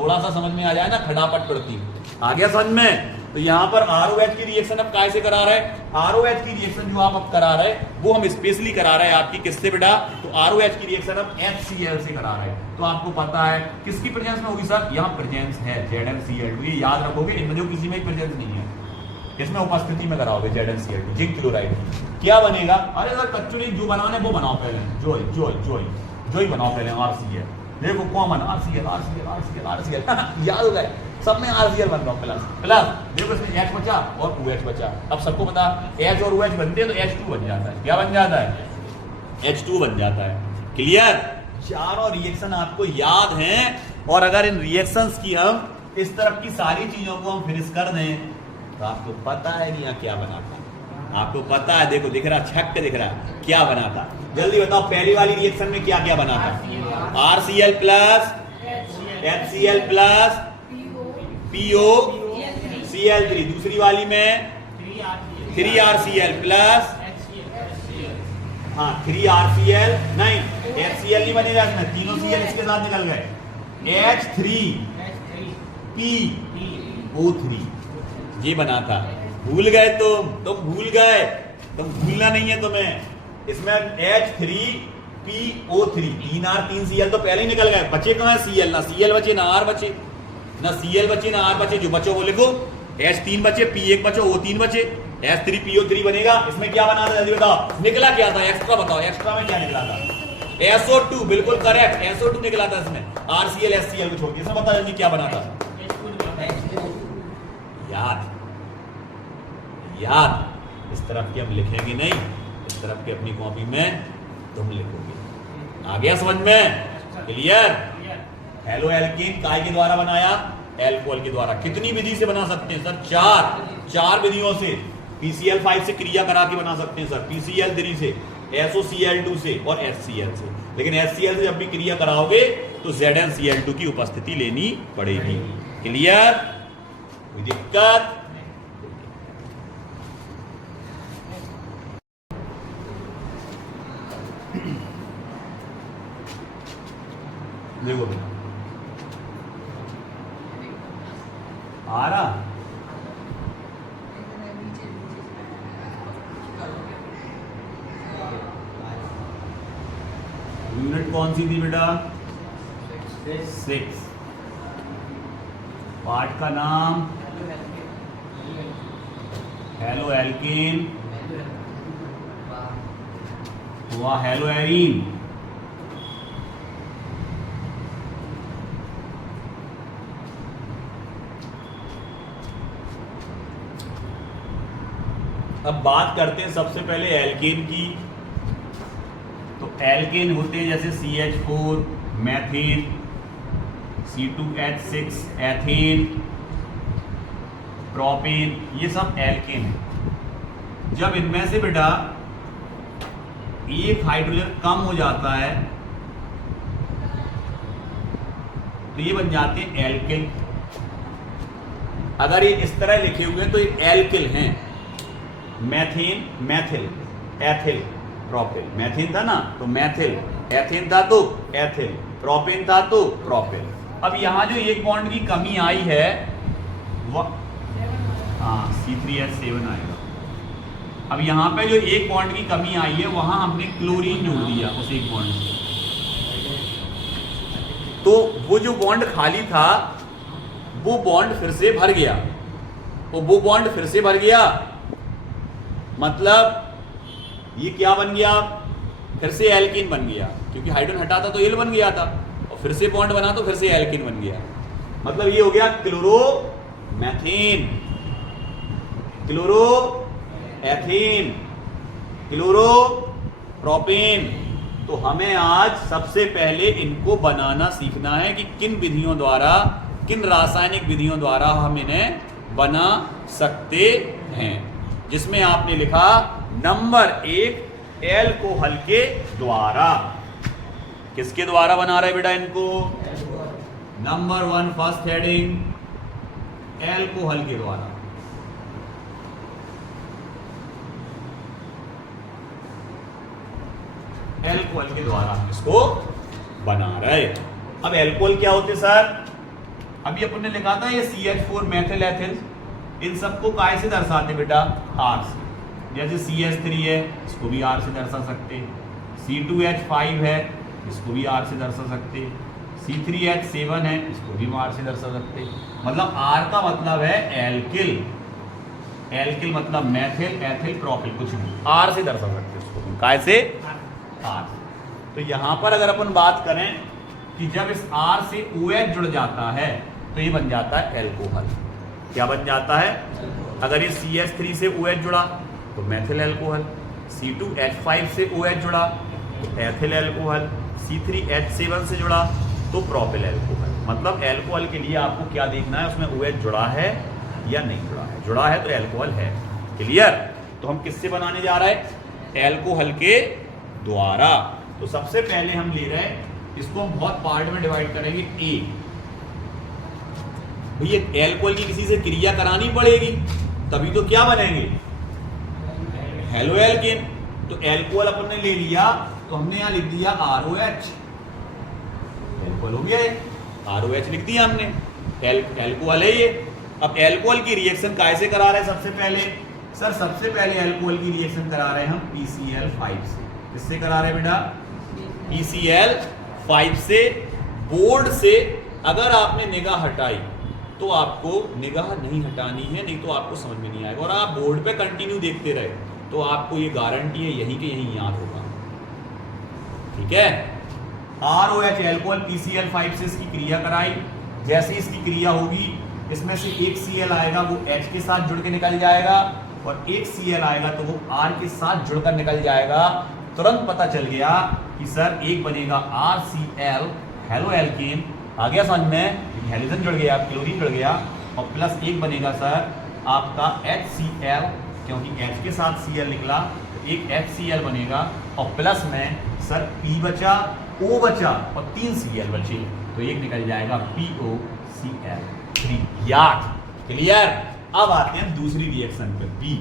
थोड़ा सा समझ में आ जाए ना, खड़ापट पड़ती है। आ गया समझ में? तो यहाँ पर ROH की रिएक्शन अब काय से करा रहे हैं? ROH की रिएक्शन जो आप अब करा रहे हैं वो हम स्पेशली करा रहे हैं आपकी किससे बेटा? तो ROH की रिएक्शन अब HCl से करा रहे हैं। तो आपको पता है किसकी प्रेजेंस में होगी सर? यहाँ प्रेजेंस है ZnCl2, ये याद रखोगे, इनमें जो किसी में प्रेजेंस नहीं है, इसमें उपस्थिति में कराओगे ZnCl2 जिंक क्लोराइड। क्या बनेगा? अरे सर कच्चू जो बनाने वो बनाओ पहले, जोई बनाओ पहले RCl। देखो कॉमन RCl याद हो गए, सब में RCl बन रहा हूं प्लस देखो इसमें H बचा और OH बचा। अब सबको पता H और OH बनते हैं तो H2 बन जाता है। क्या बन जाता है? H2 बन जाता है। क्लियर? चारों रिएक्शन आपको याद हैं, और अगर इन रिएक्शंस की हम इस तरफ की सारी चीजों को हम फिनिश कर दें तो आपको पता है कि यहाँ क्या बना था। आपको पता है, देखो दिख रहा, छक के दिख रहा है क्या बना था। जल्दी बताओ पहली वाली रिएक्शन में क्या क्या बना था? RCl plus HCl plus POCl3। दूसरी वाली में 3RCl प्लस 3RCl नहीं, HCl नहीं बनेगा इसमें, तीनों Cl इसके साथ निकल गए, H3PO3 ये बना था। भूल गए तुम भूल गए, तुम भूलना नहीं है तुम्हें। इसमें H3PO3 3R 3Cl तो पहले ही निकल गए, बचे कहां है Cl? ना Cl बचे ना R बचे, ना Cl बचे ना R बचे, जो बचो वो लिखो। H3 बचे, P1 बचो, O3 बचे, H3PO3 बनेगा। इसमें क्या बना था जल्दी बताओ, निकला क्या था? एक्स्ट्रा बताओ, एक्स्ट्रा में क्या निकला था? SO2, बिल्कुल करेक्ट, SO2 निकला था इसमें। RCl HCl को छोड़ के इसमें बताओ जल्दी क्या बना था? याद इस तरफ की हम लिखेंगे नहीं, इस तरफ की अपनी कॉपी में तुम लिखोगे। आ गया समझ में? क्लियर? हेलो एल्कीन काय के द्वारा बनाया? एल्कोहल के द्वारा। कितनी विधि से बना सकते हैं सर? चार विधियों से। PCl5 से क्रिया करा के बना सकते हैं सर, PCl3 से, SOCl2 से और HCl से। लेकिन HCl से जब भी क्रिया कराओगे तो ZnCl2 की उपस्थिति लेनी पड़ेगी। क्लियर? कोई दिक्कत? देखो आ रहा, यूनिट कौन सी थी बेटा? 6। पार्ट का नाम हेलो एल्कीन हुआ हेलो एरीन। अब बात करते हैं सबसे पहले एल्केन की। तो एल्केन होते हैं जैसे CH4 methane, C2H6 ethane, propane, ये सब एल्केन है। जब इनमें से बेटा एक हाइड्रोजन कम हो जाता है तो ये बन जाते हैं एल्किल। अगर ये इस तरह लिखे हुए हैं तो ये एल्किल हैं। Methane, Maithil, ethyl, propyl. Methane था ना तो मैथिल, एथेन था तो एथिल, प्रोपेन था तो प्रोपिल। अब यहां जो एक बॉन्ड की कमी आई है वह C3H7 आएगा। अब यहां पे जो एक बॉन्ड की कमी आई है वहां हमने क्लोरीन जोड़ दिया उस एक बॉन्ड से, तो वो जो बॉन्ड खाली था वो बॉन्ड फिर से भर गया। तो वो बॉन्ड फिर से भर गया मतलब ये क्या बन गया? फिर से एल्कीन बन गया, क्योंकि हाइड्रोजन हटा था तो एल बन गया था, और फिर से बॉन्ड बना तो फिर से एल्कीन बन गया। मतलब ये हो गया क्लोरोमैथेन, क्लोरोएथेन, क्लोरोप्रोपेन। तो हमें आज सबसे पहले इनको बनाना सीखना है कि किन विधियों द्वारा, किन रासायनिक विधियों द्वारा हम इन्हें बना सकते हैं। जिसमें आपने लिखा नंबर 1 एल्कोहल के द्वारा। किसके द्वारा बना रहे बेटा इनको? नंबर 1 फर्स्ट हेडिंग एल्कोहल के द्वारा। एल्कोहल के द्वारा हम इसको बना रहे। अब एल्कोहल क्या होते सर? अभी अपन ने लिखा था ये CH4 मेथिल एथिल, इन सबको काय से दर्शाते बेटा? R से। जैसे CH3 है, इसको भी R से दर्शा सकते, C2H5 है, इसको भी R से दर्शा सकते, C3H7 है, इसको भी R से दर्शा सकते। मतलब R का मतलब है एल्किल, एल्किल मतलब मेथिल एथिल प्रोपिल, कुछ भी R से दर्शा सकते इसको, काय से? R। तो यहां पर अगर अपन बात करें कि जब इस R से OH जुड़ जाता है तो ये बन जाता है एल्कोहल। क्या बन जाता है? अगर ये CH3 से OH जुड़ा तो मेथिल एल्कोहल, C2H5 से OH जुड़ा तो एथिल एल्कोहल, C3H7 से जुड़ा तो प्रोपिल एल्कोहल। मतलब एल्कोहल के लिए आपको क्या देखना है, उसमें OH जुड़ा है या नहीं जुड़ा है। जुड़ा है तो एल्कोहल है। क्लियर? तो हम किससे बनाने जा रहे हैं? एल्कोहल के द्वारा। तो सबसे पहले हम ले रहे हैं, इसको हम बहुत पार्ट में डिवाइड करेंगे। ए भैया एल्कोहल की किसी से क्रिया करानी पड़ेगी तभी तो क्या बनेंगे? Halo alkane. तो एल्कोहल अपन ने ले लिया तो हमने यहां लिख दिया ROH, एल्कोहल हो गया है, ROH लिख दिया हमने, एल्कोहल है ये। अब एल्कोहल की रिएक्शन कैसे करा रहे हैं? सबसे पहले सर, सबसे पहले एल्कोहल की रिएक्शन करा रहे हैं हम PCl5 से। किससे करा रहे हैं बेटा? PCl5 से। बोर्ड से अगर आपने निगाह हटाई तो आपको निगाह नहीं हटानी है, नहीं तो आपको समझ में नहीं आएगा। और आप बोर्ड पे कंटिन्यू देखते रहे तो आपको ये गारंटी है यहीं के यहीं याद होगा। ठीक है? ROH एल्कोहल PCl5 से इसकी क्रिया कराई। जैसे इसकी क्रिया होगी इसमें से एक Cl आएगा, वो H के साथ जुड़ के निकल जाएगा, और एक Cl आएगा तो वो R के साथ जुड़कर निकल जाएगा। तुरंत पता चल गया कि सर एक बनेगा RCl हेलो एल्केन, आ गया समझ में? हेलोजन जुड़ गया, क्लोरीन जुड़ गया, और प्लस एक बनेगा सर आपका HCl, क्योंकि H के साथ Cl निकला तो एक HCl बनेगा, और प्लस में सर P बचा, O बचा और 3 Cl बचे तो एक निकल जाएगा POCl3। याद? क्लियर? अब आते हैं दूसरी रिएक्शन पे, B।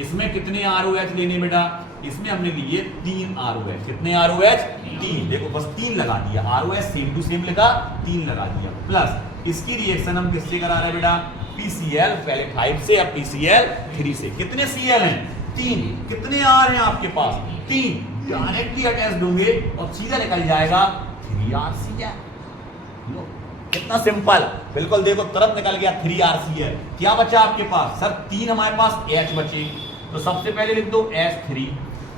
इसमें कितने ROH लेने बेटा? इसमें हमने लिए 3 ROH। कितने ROH? 3। देखो बस 3 लगा दिया, ROH सेम टू सेम लिखा, 3 लगा दिया। प्लस इसकी रिएक्शन हम किससे करा रहे हैं बेटा? PCl पहले 5 से, अब PCl3 से। कितने Cl हैं? 3। कितने R हैं आपके पास? 3। डायरेक्टली अटैच होंगे और सीधा निकल जाएगा 3RCl। लो कितना सिंपल, बिल्कुल देखो तुरंत निकल गया 3RCl। क्या बचा आपके पास? सर 3 हमारे पास H बचे, तो सबसे पहले लिख दो H3,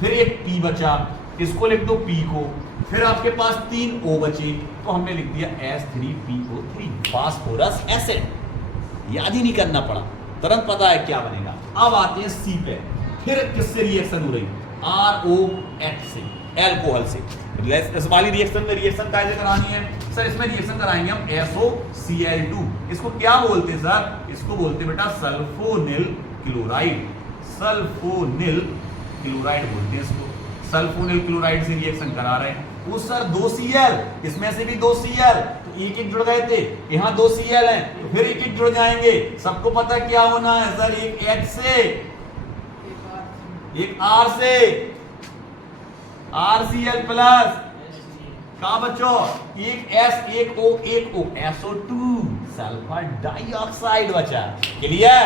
फिर एक P बचा, इसको लिख दो P को, फिर आपके पास 3 O बचे तो हमने लिख दिया H3PO3, फास्फोरस एसिड। याद ही नहीं करना पड़ा, तुरंत पता है क्या बनेगा। अब आते हैं C पे। फिर किससे रिएक्शन हो रही? ROH से, एल्कोहल से। इस वाली रिएक्शन में रिएक्शन कैसे करानी है? सर इसमें रिएक्शन कराएंगे हम SOCl2। इसको क्या बोलते हैं सर? इसको बोलते हैं बेटा सल्फोनिल क्लोराइड। सल्फोनिल क्लोराइड बोलते हैं इसको। सल्फोनिल क्लोराइड से रिएक्शन करा रहे हैं। वो सर 2 Cl, इसमें से भी 2 Cl, तो एक एक जुड़ गए थे, यहाँ 2 Cl हैं तो फिर एक एक जुड़ जाएंगे। सबको पता क्या होना है सर? एक H से, एक R से, RCl प्लस का बचो, एक S, एक O, एक O, SO2 सल्फर डाइऑक्साइड बचा। क्लियर?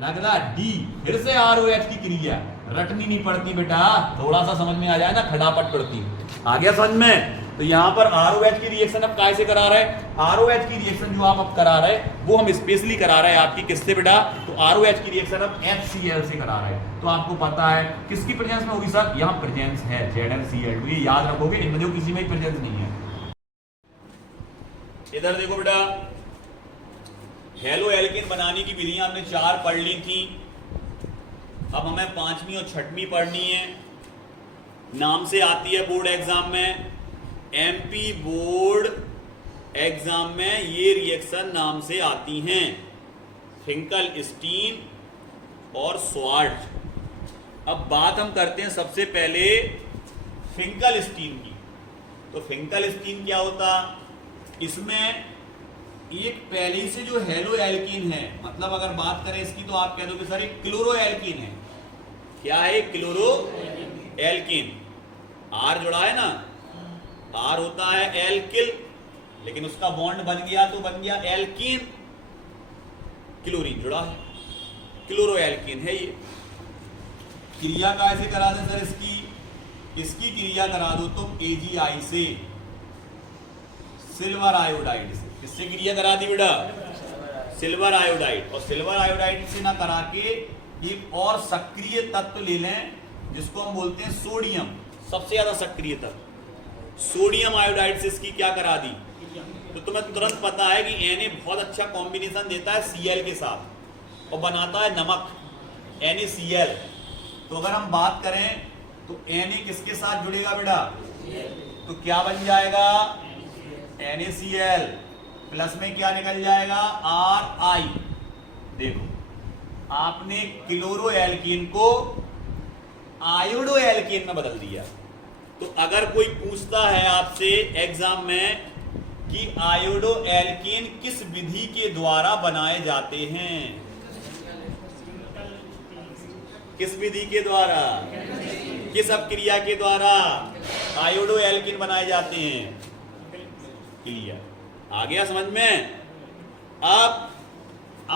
लगला D। फिर से ROH की क्रिया रटनी नहीं पड़ती बेटा, थोड़ा सा समझ में आ जाए ना, खटापट पड़ती। आ गया समझ में? तो यहां पर ROH की रिएक्शन अब कैसे करा रहे हैं? ROH की रिएक्शन जो आप अब करा रहे हैं वो हम स्पेशली करा रहे हैं आपकी किससे बेटा? तो ROH की रिएक्शन अब HCl से करा रहे हैं। तो आपको पता है किसकी प्रेजेंस में होगी सर? यहां प्रेजेंस है ZnCl2, ये याद रखोगे, इनमें जो किसी में प्रेजेंस नहीं है। इधर देखो बेटा, हेलो एल्केन बनाने की विधियां हमने 4 पढ़ ली थी, अब हमें 5वीं और 6वीं पढ़नी है। नाम से आती है बोर्ड एग्जाम में, MP बोर्ड एग्जाम में ये रिएक्शन नाम से आती हैं, फिंकलस्टीन और स्वार्ट्ज। अब बात हम करते हैं सबसे पहले फिंकलस्टीन की। तो फिंकलस्टीन क्या होता? इसमें एक पहले से जो हेलो एल्कीन है, मतलब अगर बात करें इसकी तो आप कह दोगे सर एक क्लोरो एल्कीन है। क्या है? Chloro alkene. R जुड़ा है ना, R होता है एल्किल, लेकिन उसका बॉन्ड बन गया तो बन गया एल्कीन, क्लोरीन जुड़ा है, क्लोरो एल्कीन है ये। क्रिया कैसे करा दें सर इसकी क्रिया करा दो तुम AgI से, सिल्वर आयोडाइड से। किससे क्रिया करा दी बेटा? Silver iodide. और सिल्वर आयोडाइड से ना करा के एक और सक्रिय तत्व ले लें जिसको हम बोलते हैं सोडियम, सबसे ज्यादा सक्रिय तत्व। सोडियम आयोडाइड से इसकी क्या करा दी? तो तुम्हें तुरंत पता है कि Na बहुत अच्छा कॉम्बिनेशन देता है Cl के साथ और बनाता है नमक NaCl। तो अगर हम बात करें तो Na किसके साथ जुड़ेगा बेटा? तो क्या बन जाएगा? NaCl प्लस में क्या निकल जाएगा? Ri। देखो आपने क्लोरो एल्कीन को आयोडो एल्कीन में बदल दिया। तो अगर कोई पूछता है आपसे एग्जाम में कि आयोडो एल्कीन किस विधि के द्वारा बनाए जाते हैं, किस विधि के द्वारा, किस अपक्रिया के द्वारा आयोडो एल्कीन बनाए जाते हैं? क्लियर? आ गया समझ में? अब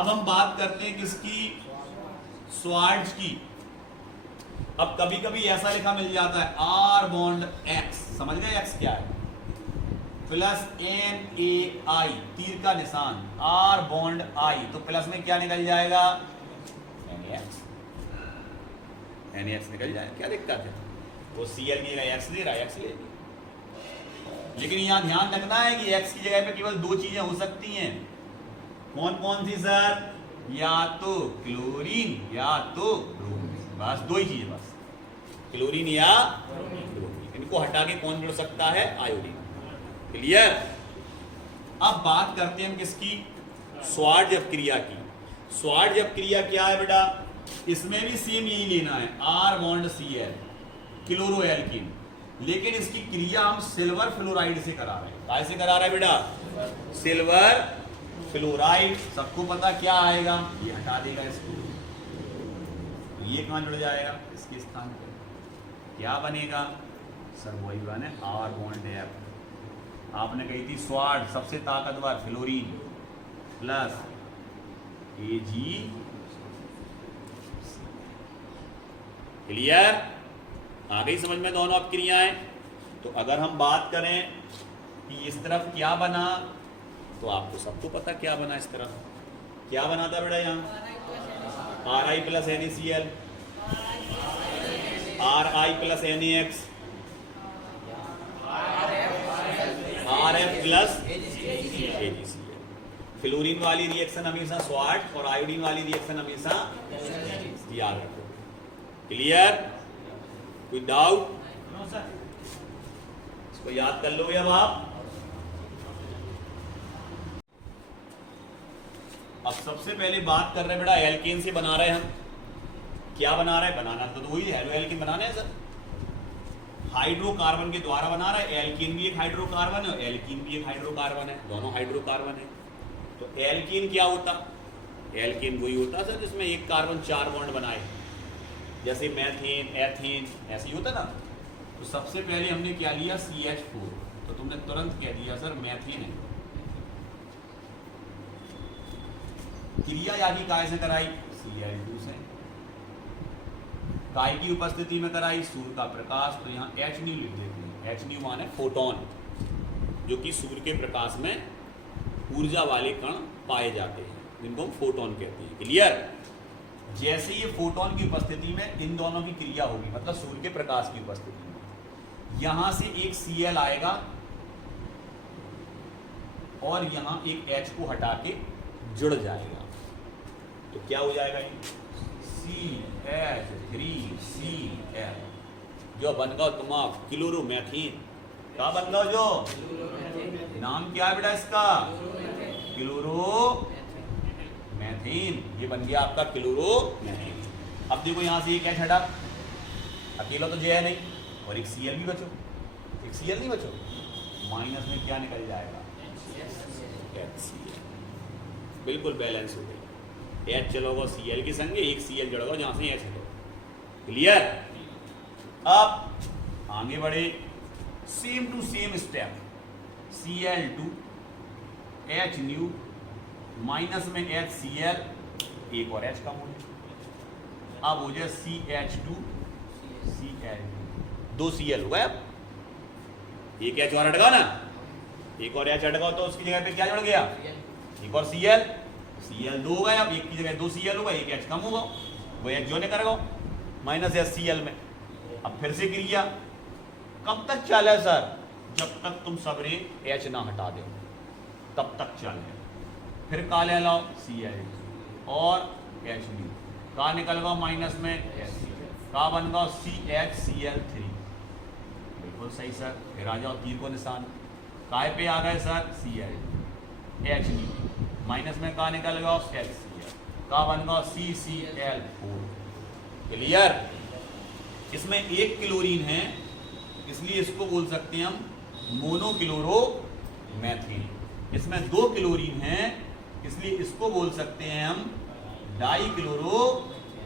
हम बात करते हैं किसकी? स्वार्ट्ज की। अब कभी कभी ऐसा लिखा मिल जाता है R बॉन्ड X, समझ गए X क्या है? प्लस NaI, तीर का निशान, R बॉन्ड I, तो प्लस में क्या निकल जाएगा? NaX निकल जाएगा। क्या दिक्कत है? वो Cl की जगह X ले रहा है, X ले। लेकिन यहां ध्यान रखना है कि X की जगह पे केवल दो चीजें हो सकती हैं। कौन कौन सी सर? या तो क्लोरीन या तो ब्रोमीन, बस दो ही चीजें, बस क्लोरीन या ब्रोमीन। इनको हटा के कौन जुड़ सकता है? आयोडीन। क्लियर? अब बात करते हैं हम किसकी? स्वार्ट्ज अपक्रिया की। स्वार्ट्ज अपक्रिया क्या है बेटा? इसमें भी सेम यही लेना है, R bond Cl, chloro alkene. लेकिन इसकी क्रिया हम सिल्वर फ्लोराइड से करा रहे हैं। कैसे करा रहे हैं बेटा? Silver fluoride. सबको पता क्या आएगा? ये हटा देगा इसको, ये कहां जुड़ जाएगा? इसके स्थान पर क्या बनेगा? सर वही बने R बॉन्ड F। आपने कही थी स्वार्ट सबसे ताकतवर फ्लोरीन प्लस Ag। क्लियर? आ गई समझ में दोनों अपक्रियाएं? तो अगर हम बात करें कि इस तरफ क्या बना, तो आपको सबको पता क्या बना। इस तरफ क्या बना था बेटा? यहाँ Ri plus NaCl, Ri plus NaX, Rf plus AgCl। Fluorine वाली रिएक्शन हमेशा स्वार्ट और आयोडीन वाली रिएक्शन हमेशा याद रखो। क्लियर? कोई डाउट? No sir. इसको याद कर लोगे अब आप। अब सबसे पहले बात कर रहे हैं बेटा एल्केन से बना रहे हैं हम। क्या बना रहे हैं? बनाना तो वही हेलो एल्केन बनाने हैं सर, हाइड्रोकार्बन के द्वारा बना रहा है। एल्केन भी एक हाइड्रोकार्बन है और एल्कीन भी एक हाइड्रोकार्बन है, दोनों हाइड्रोकार्बन है। तो एल्कीन क्या होता? एल्कीन वही होता सर जिसमें एक कार्बन चार बॉन्ड बनाए, जैसे मैथेन, एथेन, ऐसे ही होता ना। तो सबसे पहले हमने क्या लिया? CH4। तो तुमने तुरंत कह दिया सर मैथेन है। क्रिया यानी काय से कराई? Cl2 से। काय की उपस्थिति में कराई? सूर्य का प्रकाश। तो यहाँ H न्यू लिख देते हैं। H न्यू माने फोटोन, जो कि सूर्य के प्रकाश में ऊर्जा वाले कण पाए जाते हैं, जिनको हम फोटोन कहते हैं। क्लियर? जैसे ये फोटोन की उपस्थिति में इन दोनों की क्रिया होगी, मतलब सूर्य के प्रकाश की उपस्थिति में, यहां से एक Cl आएगा और यहां एक H को हटा के जुड़ जाएगा। तो क्या हो जाएगा? CH3Cl, जो बन गया तुम्हारा क्लोरोमेथेन। क्या बन गया? जो नाम क्या है बेटा इसका? क्लोरोमेथेन। ये बन गया आपका क्लोरोमेथेन। अब देखो यहां से एक H हटा, अकेला तो J है नहीं, और एक Cl भी बचो, एक Cl नहीं बचो, माइनस में क्या निकल जाएगा? HCl। बिल्कुल बैलेंस हो गई। H चलोगा Cl के संगे, एक Cl जुड़ेगा जहां से H हटो। क्लियर? अब आगे बढ़े, same to same step. Cl2 H new minus में एच सी एल, एक और एच कम हो जाए, अब हो जाए C H two C L, दो सी एल हुआ, एक एच और हट गया ना, एक और एच हट गया तो उसकी जगह पे क्या जुड़ गया, एक और सी एल, सी एल दो हो गए, अब एक की जगह दो सी एल होगा, एक एच कम होगा, वो एच जो ने करेगा माइनस एच सी एल में। अब फिर से क्रिया कब तक चले सर, जब तक तुम सबरे एच ना हटा दो तब तक चले, फिर का ले लाओ सी एल और एच न्यू, का निकल गया माइनस में एच सी एल, का बन गया C H C L three, बिल्कुल सही सर। फिर आ जाओ तीर को निशान, काय पे आ गए sir C L H new minus में का निकल गया एच सी एल, का बन गया सी सी एल फोर। क्लियर? इसमें एक क्लोरीन है इसलिए इसको बोल सकते हैं हम मोनोक्लोरो मैथिन, इसमें दो क्लोरीन है इसलिए इसको बोल सकते हैं हम डाइक्लोरो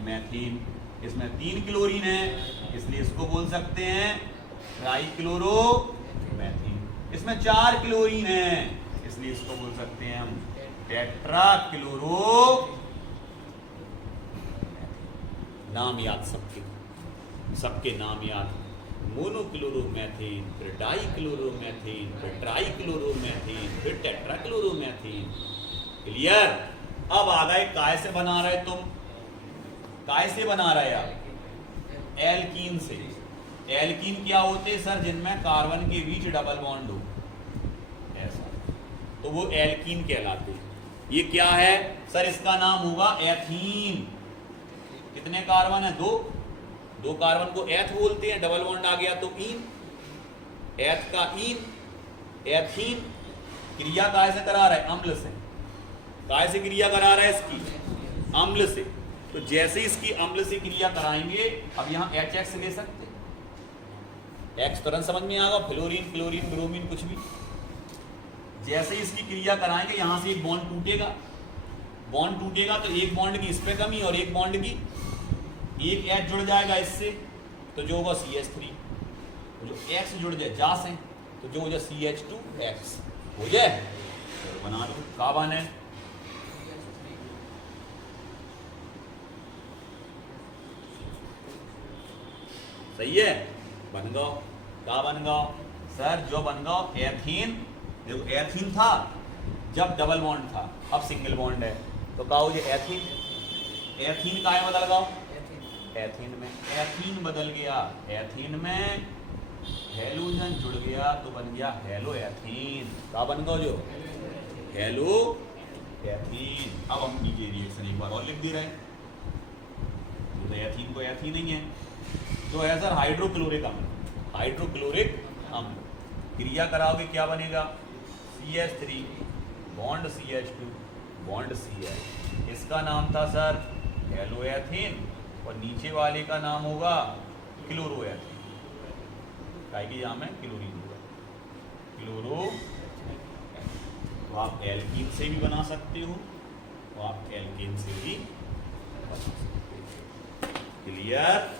मैथिन, इसमें तीन क्लोरीन है इसलिए इसको बोल सकते हैं ट्राइक्लोरो मैथिन, इसमें चार क्लोरीन है इसलिए इसको बोल सकते हैं हम टेट्राक्लोरो। नाम याद सबके, सबके नाम याद, मोनोक्लोरोमेथेन, फिर डाइक्लोरोमेथेन, फिर ट्राइक्लोरोमेथेन, फिर टेट्राक्लोरोमेथेन। क्लियर? अब आ गए काय से बना रहे तुम, काय से बना रहे आप एल्कीन से। एल्कीन क्या होते सर, जिनमें कार्बन के बीच डबल बॉन्ड हो, ऐसा तो वो एल्कीन कहलाते। ये क्या है सर, इसका नाम होगा एथीन। कितने कार्बन है, दो, दो कार्बन को एथ बोलते हैं, डबल बॉन्ड आ गया तो ईन, एथ का ईन, एथीन। क्रिया काय से करा रहा है, अम्ल से। काय से क्रिया करा रहा है इसकी, अम्ल से। तो जैसे इसकी अम्ल से क्रिया कराएंगे, अब यहां एच एक्स ले सकते, एक्स तुरंत समझ में आएगा, फ्लोरीन क्लोरीन ब्रोमीन कुछ भी। जैसे इसकी क्रिया कराएंगे यहां से एक बॉन्ड टूटेगा, बॉन्ड टूटेगा तो एक बॉन्ड की इस पे कमी और एक बॉन्ड की, एक एच जुड़ जाएगा इससे तो जो होगा CH3, जो एक्स जुड़ जाए जा से तो जो हो जाए CH2X हो जाए। तो बना लो कार्बन है, सही है, बन गया। क्या बन गया सर, जो बन गया एथीन। देखो एथीन था जब डबल बॉन्ड था, अब सिंगल बॉन्ड है तो क्या हो जाए एथीन। एथीन का है बदल गया, एथीन में एथीन बदल गया, एथीन में हेलोजन जुड़ गया तो बन गया हेलो एथीन। क्या बन गया जो हेलो एथीन। अब हम नीचे रिएक्शन एक बार और लिख दे रहे हैं, तो एथीन को एथीन नहीं है तो है सर हाइड्रोक्लोरिक अम्ल। हाइड्रोक्लोरिक अम्ल क्रिया कराओगे क्या बनेगा, CH3 bond CH2 bond Cl। इसका नाम था सर हेलोएथीन और नीचे वाले का नाम होगा क्लोरोएथीन, काहे कि यहाँ में क्लोरीन होगा क्लोरो। तो आप एल्कीन से भी बना सकते हो और आप एल्कीन से भी बना सकते हो। क्लियर?